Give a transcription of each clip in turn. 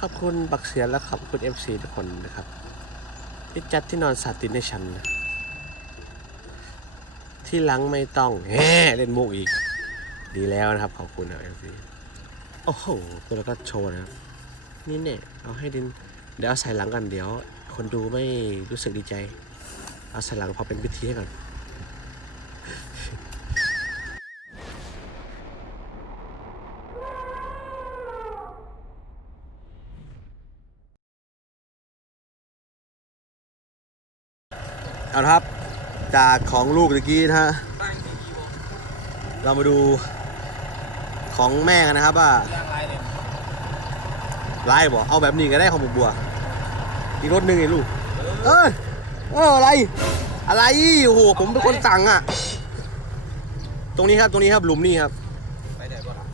ขอบคุณบักเสียและขอบคุณ FC ทุกคนนะครับที่จัดที่นอนสาตินให้ฉันนะที่หลังไม่ต้องแหมเล่นมุกอีก ดีแล้วนะครับ ขอบคุณนะ FC โอ้โหตัวแล้วก็โชว์นะครับ นี่เนี่ยเอาให้ดิน เดี๋ยวเอาใส่หลังกันเดี๋ยว คนดูไม่รู้สึกดีใจ เอาใส่หลังพอเป็นพิธีให้ก่อน เอาละครับ จากของลูกตะกี้นะฮะเรามาดูของแม่กันนะครับว่าย่างไรเนี่ยไล่บอกเอาแบบนี้ก็ได้ของบัวบัว อีกรถหนึ่งไอ้ลูก เออเอออะไร อะไรโอ้โหผมเป็นคนสั่งอะ ตรงนี้ครับตรงนี้ครับหลุมนี่ครับ ไปไหนบ่ล่ะ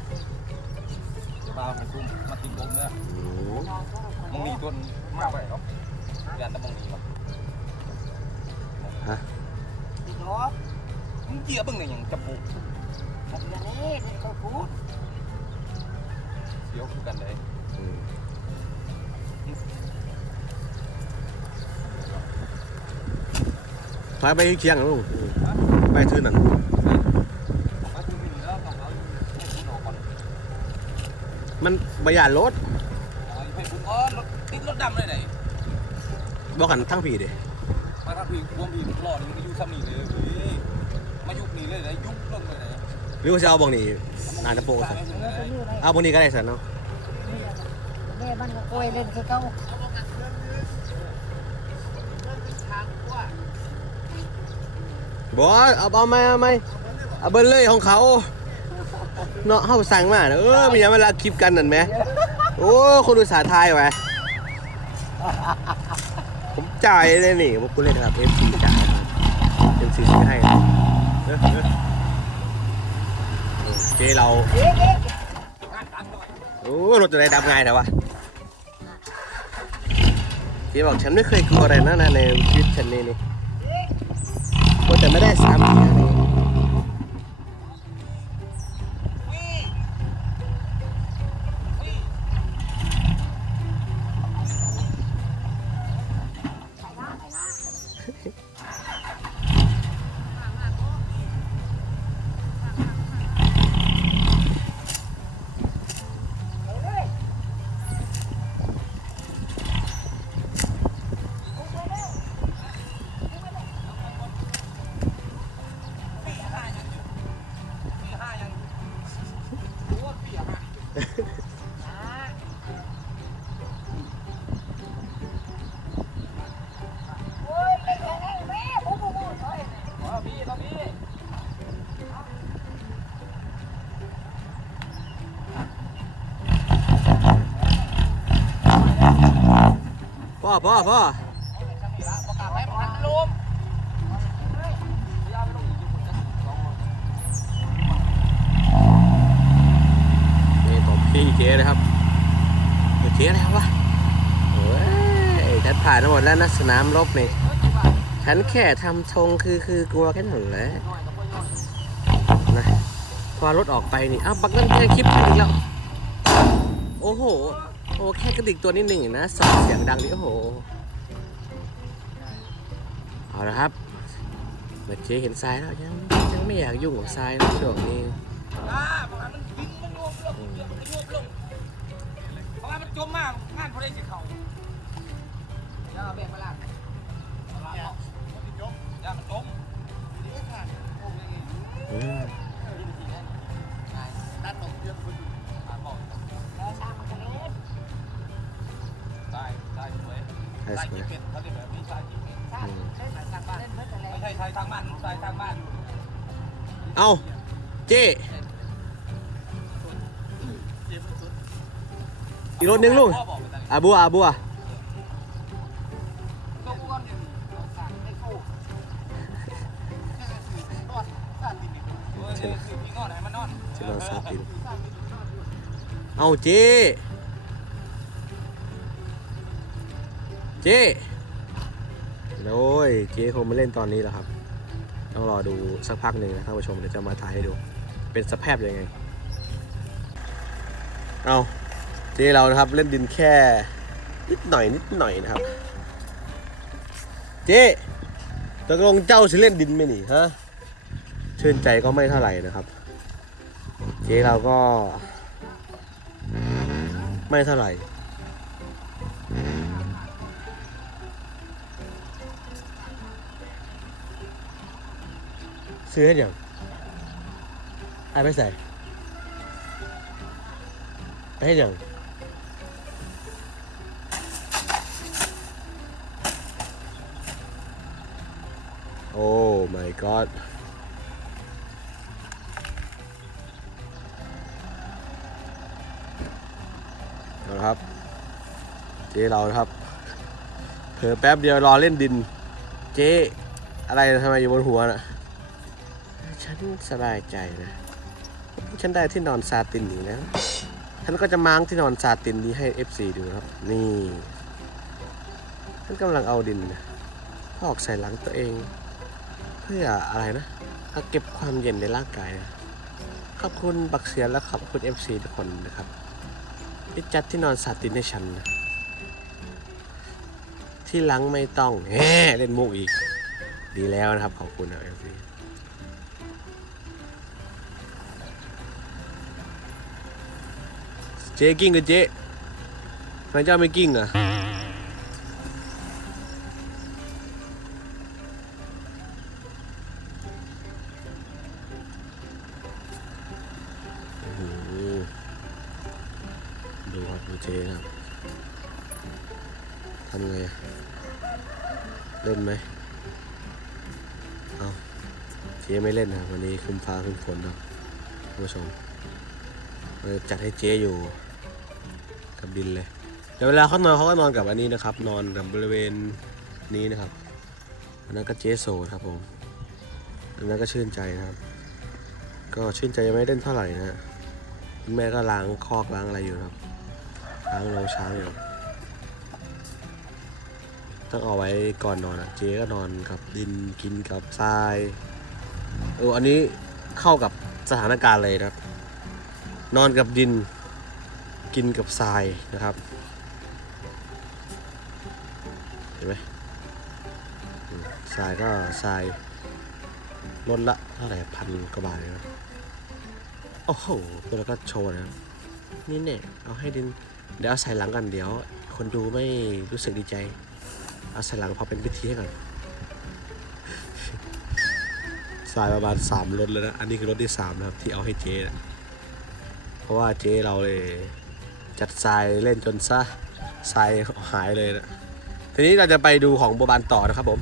จะมาของกุ้มมากินกุ้มเด้อมึงมีต้นมากไปเนาะเดือนตะมงนีวะ ฮะอีกรอบมึงเกี่ยเบิ่งเนี่ยยังจะปลูกทำอย่างนี้นี่ก็พูดเดี๋ยวคือกันเลยถอยไปเคียงนะลูกไปทื่นนั่นมาคือมีแล้วต้องเอาให้คุณออกก่อนมันประหยัดรถเอาให้คุณอ๋อรถติดรถดำเลยไหนบอกกันทั้งผีเด้ มาถ้าพี่รวมพี่รอดมันก็อยู่ซ้ำนี่เลยเฮ้ยมายุบนี่เลยนะยุบลงเลยนะหรือว่าจะเอาบองนี่อาจจะโปรสันเออตัวนี้อะไรเอาบองนี้ก็ได้สันเนาะแม่มันก็โอยเล่นคือเขาบอสเอาเอาไหมเอาไหมเอาเบิ้ลเลยของเขาเนาะเขาสั่งมาน่ะเออมีอย่างเวลาคลิปกันนั่นไหมโอ้คนดูสาห์ทายไว้ผม จ่ายเลยนี่พวกกูเล่นนะครับ MC จ่ายเอ็มซีซื้อให้เจเราโอ้รถจะได้ดับง่ายนะวะเจบอกฉันไม่เคยกลัวอะไรนะนะในชีวิตฉันนี่นี่ว่าแต่ไม่ได้สามทีนะ พ่อพ่อพ่อ ประกาศให้มันลมยาไม่ต้องอีกอยู่คนจะสอง นี่ตบ พี่เจนะครับเดี๋ยวเจอะไรวะโอ้ยฉันผ่านมาหมดแล้วนะสนามรบนี่ฉันแค่ทำธงคือคือกลัวแค่หนึ่งแหละนะพอรถออกไปนี่อ้าวบักนั่นแค่คลิปอีกแล้วโอ้โหโอ้แค่กระดิกตัวนิดหนึ่งนะส่งเสียงดังดิโอ้โหเอาละครับเมื่อเจ๊เห็นทรายแล้วยังยังไม่อยากยุ่งกับทรายนะช่วงนี้อ่าเพราะว่ามันยิงมันรวมลงมัน รวมลงเพราะว่ามันจมมากงานเขาได้สิเขาอย่าเอาแบกมาลากอย่ามันจมอย่ามันจมอืมด้านหนกเยอะคุณอ่าบอกแล้วช่างมันก็เล่นได้ได้สวยได้สวกี่ยเป็ดเขาเรียกแบบนี้ได้กี่เป็ดช่างเล่นเล่นทางบ้านเล่นเพื่อนอะไรไม่ใช่ใช้ทางบ้านใช้ทางบ้าน เอาเจ๊ อีกรถหนึงลูกพ่อบอกไปแต่อาบัวอาบัวเออคือพี่งอนให้มันนอนจะนอนซาตินเอาเจ๊เจ๊โอ้ยเจ๊คงมาเล่นตอนนี้แล้วครับ ต้องรอดูสักพักหนึ่งนะท่านผู้ชมเดี๋ยวจะมาถ่ายให้ดู เป็นสภาพยังไง เอา เจ๊เรานะครับเล่นดินแค่นิดหน่อยนิดหน่อยนะครับ เจ๊ตกลงเจ้าสิเล่นดินไหมนี่ฮะชื่นใจก็ไม่เท่าไหร่นะครับ เจ๊เราก็ ไม่เท่าไหร่ซื้อให้ยังไอ้ไปใส่ไปให้ยังโอ้ my god เอาละครับ เจ๊เราครับ เผลอแป๊บเดียวรอเล่นดิน เจ๊อะไรทำไมอยู่บนหัวน่ะ ฉันสบายใจนะ ฉันได้ที่นอนซาตินอีกแล้ว ฉันก็จะม้างที่นอนซาตินนี้ให้ FC ดูครับ นี่ ฉันกำลังเอาดินนะพอกใส่หลังตัวเอง พื่ออะไรนะเอาเก็บความเย็นในร่างกายนะขอบคุณบักเสียและขอบคุณ FC ทุกคนนะครับที่จัดที่นอนซาตินให้ฉันนะที่หลังไม่ต้องแหมเล่นมุกอีก ดีแล้วนะครับ ขอบคุณนะ FC เจ๊กิ้งกับเจ๊ทำไมเจ้าไม่กิ้งอะ ล่นไหมเอาเจ๊ไม่เล่นนะวันนี้คืมฟ้าคืมฝนเนาะท่านผู้ชมเราจัดให้เจ๊อยู่กับดินเลยเดี๋ยวเวลาเขานอนเขาก็นอนกับอันนี้นะครับ นอนกับบริเวณนี้นะครับอันนั้นก็เจ๊โซครับผมอันนั้นก็ชื่นใจนะครับ ก็ชื่นใจยังไม่เล่นเท่าไหร่นะคุณแม่ก็ล้างคอกล้างอะไรอยู่ครับล้างโรงช้างอยู่ ต้องเอาไว้ก่อนนอนอะ เจ๊ก็นอนกับดินกินกับทรายเอออันนี้เข้ากับสถานการณ์เลยนะครับ นอนกับดินกินกับทรายนะครับ เห็นไหมทรายก็ทรายลดละเท่าไหร่พันกว่าบาทเลยนะโอ้โหแล้วก็โชว์นะครับนี่เนี่ยเอาให้ดิน เดี๋ยวเอาใส่หลังกันเดี๋ยว คนดูไม่รู้สึกดีใจ เอาใส่หลังพอเป็นพิธีให้ก่อนสายประมาณสามรถแล้วนะ อันนี้คือรถที่สามนะครับ ที่เอาให้เจ๊นะเพราะว่าเจ๊เราเลยจัดทรายเล่นจนซะทรายหายเลยนะ ทีนี้เราจะไปดูของโบบานต่อนะครับผม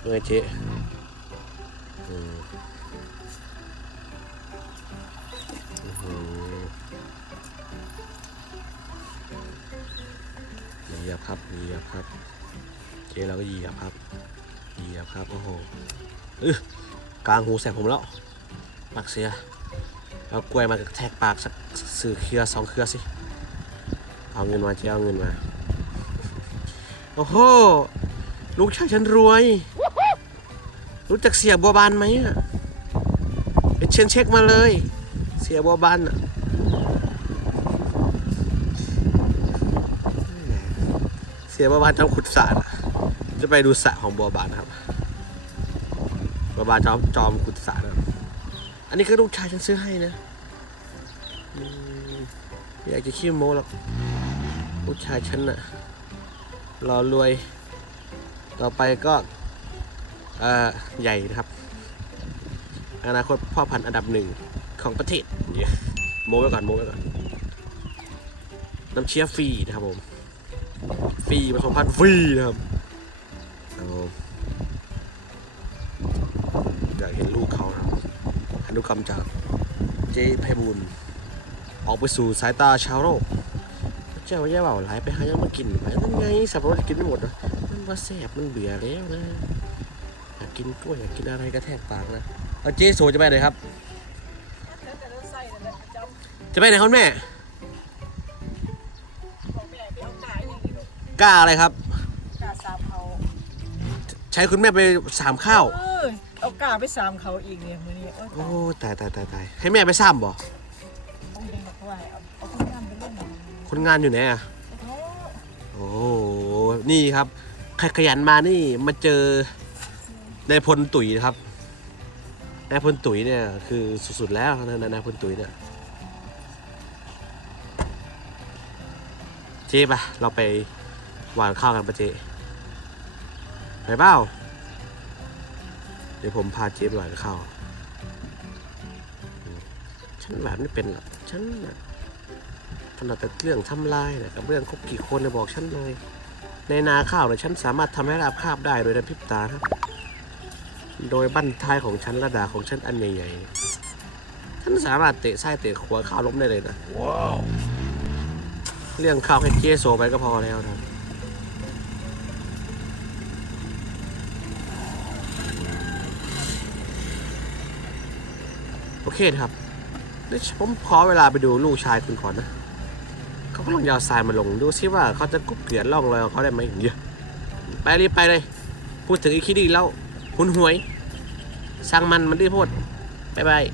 เมื่อเจ๊ ครับเหยียบครับเจ๊เราก็เหยียบครับเหยียบครับโอ้โหเออกลางหูแสบผมแล้วปักเสียเอากล้วยมาแทกปากสักสื่อเครือสองเครือสิเอาเงินมาเจ๊เอาเงินมาโอ้โหลูกชายฉันรวย รู้จักเสียบัวบานไหมอะไปเช็คเช็คมาเลย เสียบัวบานอะเสียบัวบานจอมขุดสระจะไปดูสระของบัวบานครับบัวบานจอมจอมขุดสระนะอันนี้คือลูกชายฉันซื้อให้นะอยากจะขี้โม้หรอกลูกชายฉันน่ะรอรวย ต่อไปก็เอ่อใหญ่นะครับ อนาคตพ่อพันธุ์อันดับหนึ่งของประเทศโมไว้ก่อนโมไว้ก่อนน้ำเชียฟรีนะครับผม ฟรีผสมพันธุ์ฟรีนะครับอยากเห็นลูกเขานะครับพันธุกรรมจากเจไพบูลออกไปสู่สายตาชาวโลกเจ้าแย่เบาหลายไปหายังมากินไปนั่นไงสับปะรดกินไม่หมดนะมันว่าแสบมันเบื่อแล้วนะอยากกินกล้วยอยากกินอะไรก็แทกปากนะเอาเจ๊โซจะไปไหนครับ จะไปไหนครับแม่ กกล้าอะไรครับ กาสามเอาใช้คุณแม่ไปสามข้าว เออเอากล้าไปสามเขาอีกเนี่ยมื้อนี้โอ้ยโอ้ตายตายตายตายให้แม่ไปซ้ำบ่ต้องยังบอกว่าเอาเอาคนงานไปเล่นหน่อยคนงานอยู่ไหนอะโอ้โหโอ้โหนี่ครับใครขยันมานี่มาเจอในายพลตุ๋ยนะครับนายพลตุ๋ยเนี่ยคือสุดๆแล้วนะนายพลตุ๋ยเนี่ยเจ๊ปะเราไป หวานข้าวกันปะเจ๊ไปเปล่าเดี๋ยวผมพาเจ๊ไปหวานข้าวอืมฉันหวานไม่เป็นหรอกฉันน่ะถนัดแต่เรื่องทำลายนะกับเรื่องคบกี่คนเนี่ยบอกฉันเลย ในนาข้าวเนี่ยฉันสามารถทำให้ราบคาบได้โดยในพริบตาครับ โดยบั้นท้ายของฉันระดาของฉันอันใหญ่ๆฉันสามารถเตะไส้เตะขัวข้าวล้มได้เลยนะว้าวเรื่องข้าวแค่เจโซไปก็พอแล้วนะ เคนะครับเดี๋ยวผมขอเวลาไปดูลูกชายคุณก่อนนะ เขาก็ลองยาวทรายมาลงดูซิว่าเขาจะกุบเกลื่อนล่องลอยของเขาได้ไหมเยอะไปรีบไปเลย พูดถึงอีกคิดดีแล้วหุนหวย สร้างมันมันดื้อโพดบายบาย